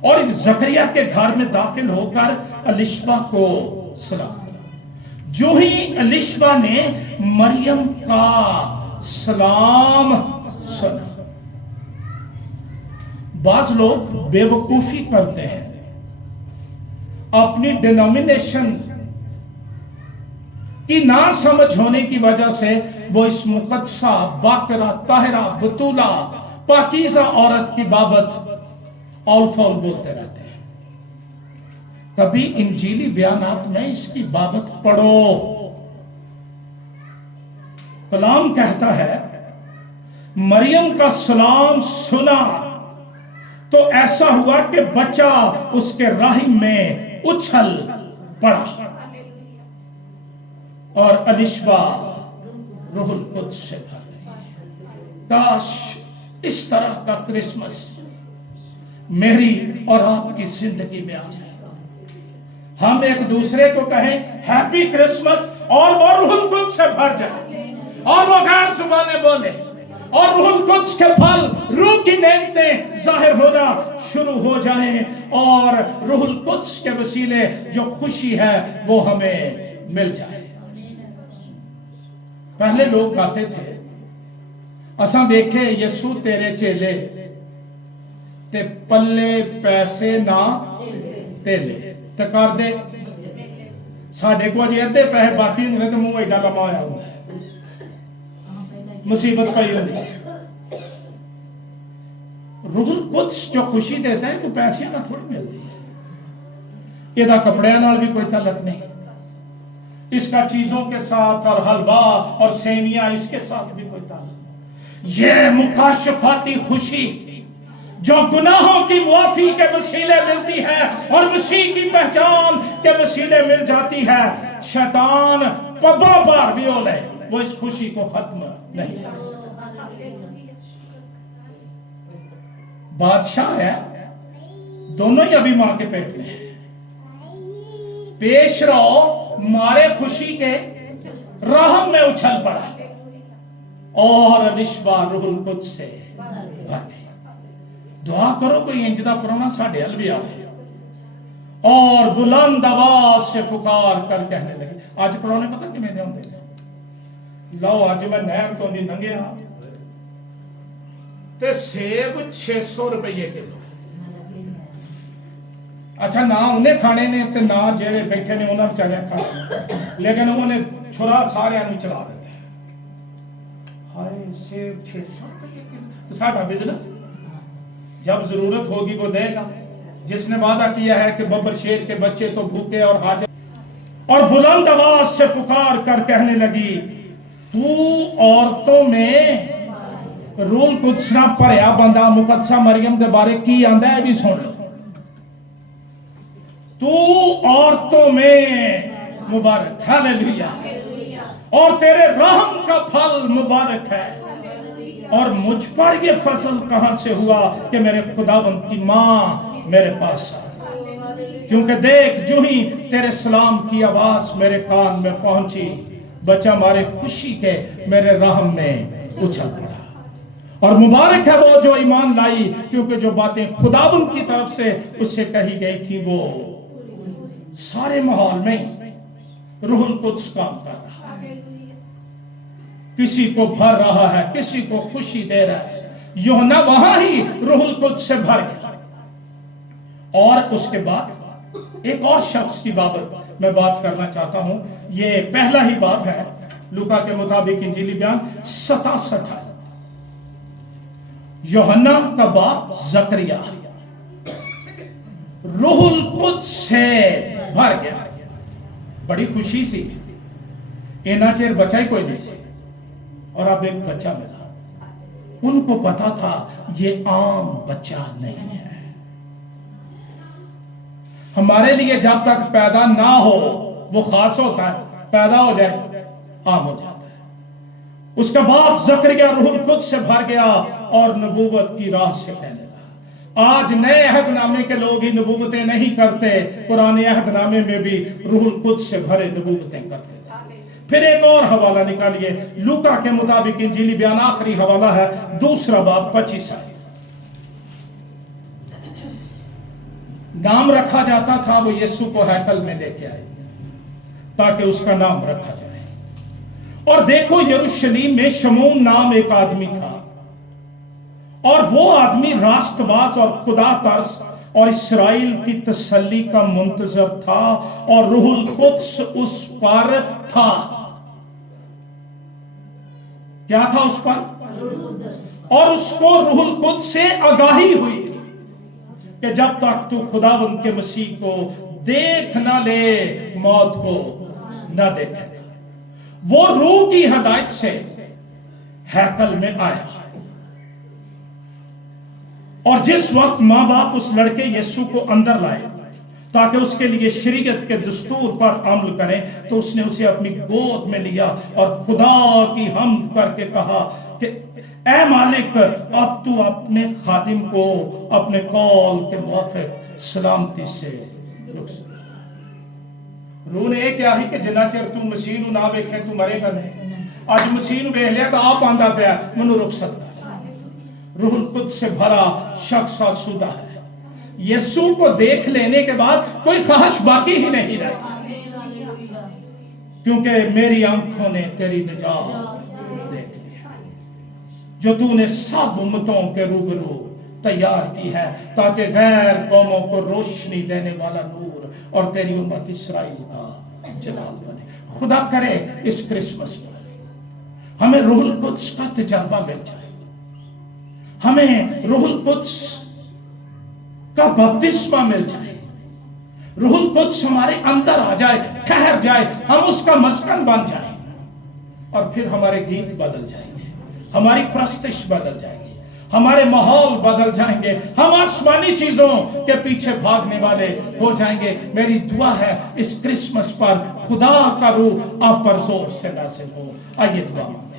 और जकरिया के घर में दाखिल होकर अलिशबा को सलाम। जो ही अलिशबा ने मरियम का सलाम सुना, बाज लोग बेवकूफी करते हैं, अपनी डिनोमिनेशन की ना समझ होने की वजह से वो इस मुकद्दसा, बाकरा, ताहिरा, बतूला, पाकीज़ा औरत की बाबत ऑल फॉल बोलते रहते हैं। कभी इंजीली बयानात में इसकी बाबत पढ़ो। कलाम कहता है मरियम का सलाम सुना तो ऐसा हुआ कि बच्चा उसके राहिम में उछल पड़ा, और अलिशबा रूहुल कुद्स से भर गई। काश इस तरह का क्रिसमस मेरी और आपकी जिंदगी में आ जाए। हम एक दूसरे को कहें हैप्पी क्रिसमस और वो रूहुल कुद्स से भर जाए, और वो गैर जुबानें बोले, और रूहुल कुद्स के फल, रूह की नेमतें जाहिर होना शुरू हो जाएं, और रूहुल कुद्स के वसीले जो खुशी है वो हमें मिल जाए। पहले लोग गाते थे, असा देखे यीशु तेरे चेले ते पल्ले पैसे ना तेले ते कर दे। साढ़े को अजे अद्धे पैसे बाकी होंगे तो मुंह एडा लम्मा आया होंगे, मुसीबत पई होंगी। रूहुल कुद्स जो खुशी देता है तो पैसे ना थोड़ी मिलती है। ਇਹਦਾ कपड़िया नाल भी कोई तलक नहीं, इसका चीजों के साथ और हलवा और सेवियां इसके साथ भी कोई ताल्लुक। ये मुकाशफाती खुशी जो गुनाहों की मुआफी के वसीले मिलती है और मसीह की पहचान के वसीले मिल जाती है, शैतान पबों पर भी हो ले, वो इस खुशी को खत्म नहीं कर सकता। बादशाह है, दोनों ही अभी मां के पेट में है। पेशरो मारे खुशी के राह में उछल पड़ा, اور نشبہ روح القدس سے بھر گئی۔ دعا کرو کوئی انج دا پرانا ساڈے ال بھی آئے اور بلند آواز سے پکار کر کہنے لگے۔ آج پرانے پتہ کیویں دے ہوندے نے، لو اج میں نہر تو دی لنگیا تے سیب 600 روپے کلو۔ اچھا نہ انہیں کھانے نے تے نہ جڑے بیٹھے نے انہاں بچارے کھانے، لیکن انہوں نے چھڑا سارے نوں چلا دیتا ہے۔ ہائے سیب 600 روپے کلو، ساڈا بزنس جب ضرورت ہوگی وہ دے گا، جس نے وعدہ کیا ہے کہ ببر شیر کے بچے تو بھوکے اور حاجت۔ اور بلند آواز سے پکار کر کہنے لگی، تو عورتوں میں روح القدس نہ بھریا بندہ مقدسہ مریم دے بارے کی آندا ہے بھی سن لو۔ تو عورتوں میں مبارک، ہاللیلویہ، اور تیرے رحم کا پھل مبارک ہے۔ اور مجھ پر یہ فضل کہاں سے ہوا کہ میرے خداوند کی ماں میرے پاس آئی، کیونکہ دیکھ جو ہی تیرے سلام کی آواز میرے کان میں پہنچی، بچہ مارے خوشی کے میرے رحم میں اچھل پڑا۔ اور مبارک ہے وہ جو ایمان لائی، کیونکہ جو باتیں خداوند کی طرف سے اس سے کہی گئی تھی وہ سارے ماحول میں روح القدس کام کر رہا ہے، کسی کو بھر رہا ہے، کسی کو خوشی دے رہا ہے۔ یوحنا وہاں ہی روح القدس سے بھر گیا۔ اور اس کے بعد ایک اور شخص کی بابت میں بات کرنا چاہتا ہوں، یہ پہلا ہی باب ہے، لوکا کے مطابق انجیلی بیان 67 ہے۔ یوحنا کا باپ زکریا روح القدس سے بھر گیا، بڑی خوشی سی، اینا چیر بچہ ہی کوئی نہیں سی، اور اب ایک بچہ ملا۔ ان کو پتا تھا یہ عام بچہ نہیں ہے۔ ہمارے لیے جب تک پیدا نہ ہو وہ خاص ہوتا ہے، پیدا ہو جائے عام ہو جاتا ہے۔ اس کا باپ زکریا روح القدس سے بھر گیا اور نبوت کی راہ سے کہنے لگا۔ آج نئے عہد نامے کے لوگ ہی نبوتیں نہیں کرتے، پرانے عہد نامے میں بھی روح القدس سے بھرے نبوتیں کرتے۔ پھر ایک اور حوالہ نکالیے، لوکا کے مطابق انجیلی بیان آخری حوالہ ہے، دوسرا باب 25 ہے۔ نام رکھا جاتا تھا، وہ یسوع کو ہیکل میں لے کے آئے تاکہ اس کا نام رکھا جائے۔ اور دیکھو یروشلیم میں شمعون نام ایک آدمی تھا، اور وہ آدمی راست باز اور خدا ترس اور اسرائیل کی تسلی کا منتظر تھا، اور روح القدس اس پر تھا۔ کیا تھا اس پر؟ اور اس کو روح القدس سے آگاہی ہوئی تھی کہ جب تک تو خداوند کے مسیح کو دیکھ نہ لے موت کو نہ دیکھے۔ وہ روح کی ہدایت سے ہیکل میں آیا، اور جس وقت ماں باپ اس لڑکے یسوع کو اندر لائے تاکہ اس کے لیے شریعت کے دستور پر عمل کریں، تو اس نے اسے اپنی گود میں لیا اور خدا کی حمد کر کے کہا کہ اے مالک، اب تو اپنے خادم کو اپنے قول کے موافق سلامتی سے رخصت۔ روح نے یہ کیا ہی کہ جنہ چر تو مسیح نو نہ ویکھے تو مرے گا نہیں۔ آج مسیح نو ویکھ لیا تو آپ آندا پیا منو رخصت کر۔ روح القدس سے بھرا شخص آسودہ ہے۔ یسوع کو دیکھ لینے کے بعد کوئی خواہش باقی ہی نہیں رہی، کیونکہ میری آنکھوں نے تیری نجات دیکھ لی ہے، جو تو نے سب امتوں کے روبرو تیار کی ہے، تاکہ غیر قوموں کو روشنی دینے والا نور اور تیری امت اسرائیل کا جلال بنے۔ خدا کرے اس کرسمس پر ہمیں روح القدس کا تجربہ مل جائے، ہمیں روح القدس کا بپتسمہ مل جائے، روح القدس ہمارے اندر آ جائے، ٹھہر جائے، ہم اس کا مسکن بن جائیں، اور پھر ہمارے گیت بدل جائیں گے، ہماری پرستش بدل جائے گی، ہمارے ماحول بدل جائیں گے، ہم آسمانی چیزوں کے پیچھے بھاگنے والے ہو جائیں گے۔ میری دعا ہے اس کرسمس پر خدا کا روح آپ پر زور سے نازل ہو۔ آئیے دعا مانگیں۔